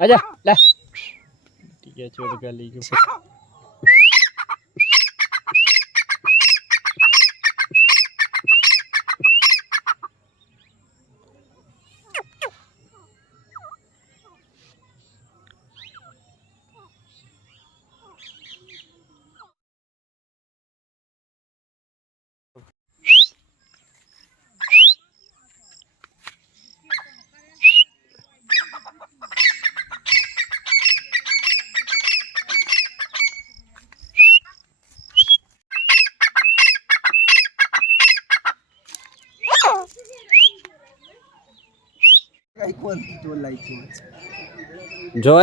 आजा ले ठीक है चोट गाली के कोण तो लाईक જોઈ